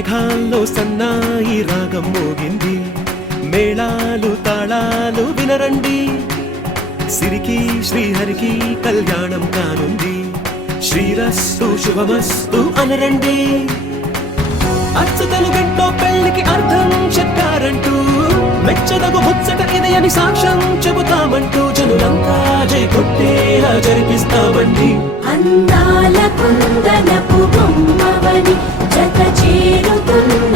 మేఘాల్లో సన్నాయి రాగం మోగింది, మేళాలు తాళాలు వినరండి, సిరికి శ్రీహరికి కళ్యాణం కానుంది, శ్రీరస్తు శుభమస్తు అనరండి. అచ్చతలు గంటో పెళ్లికి అర్థం చెప్పారంటూ, మెచ్చదగు ముచ్చట ఇది అని సాక్ష్యం చెబుతామంటూ, జనులంతా జై కొట్టేలా జరిపిస్తామండి. అందాల కుందనపు బొమ్మవని జత చేరుతున్న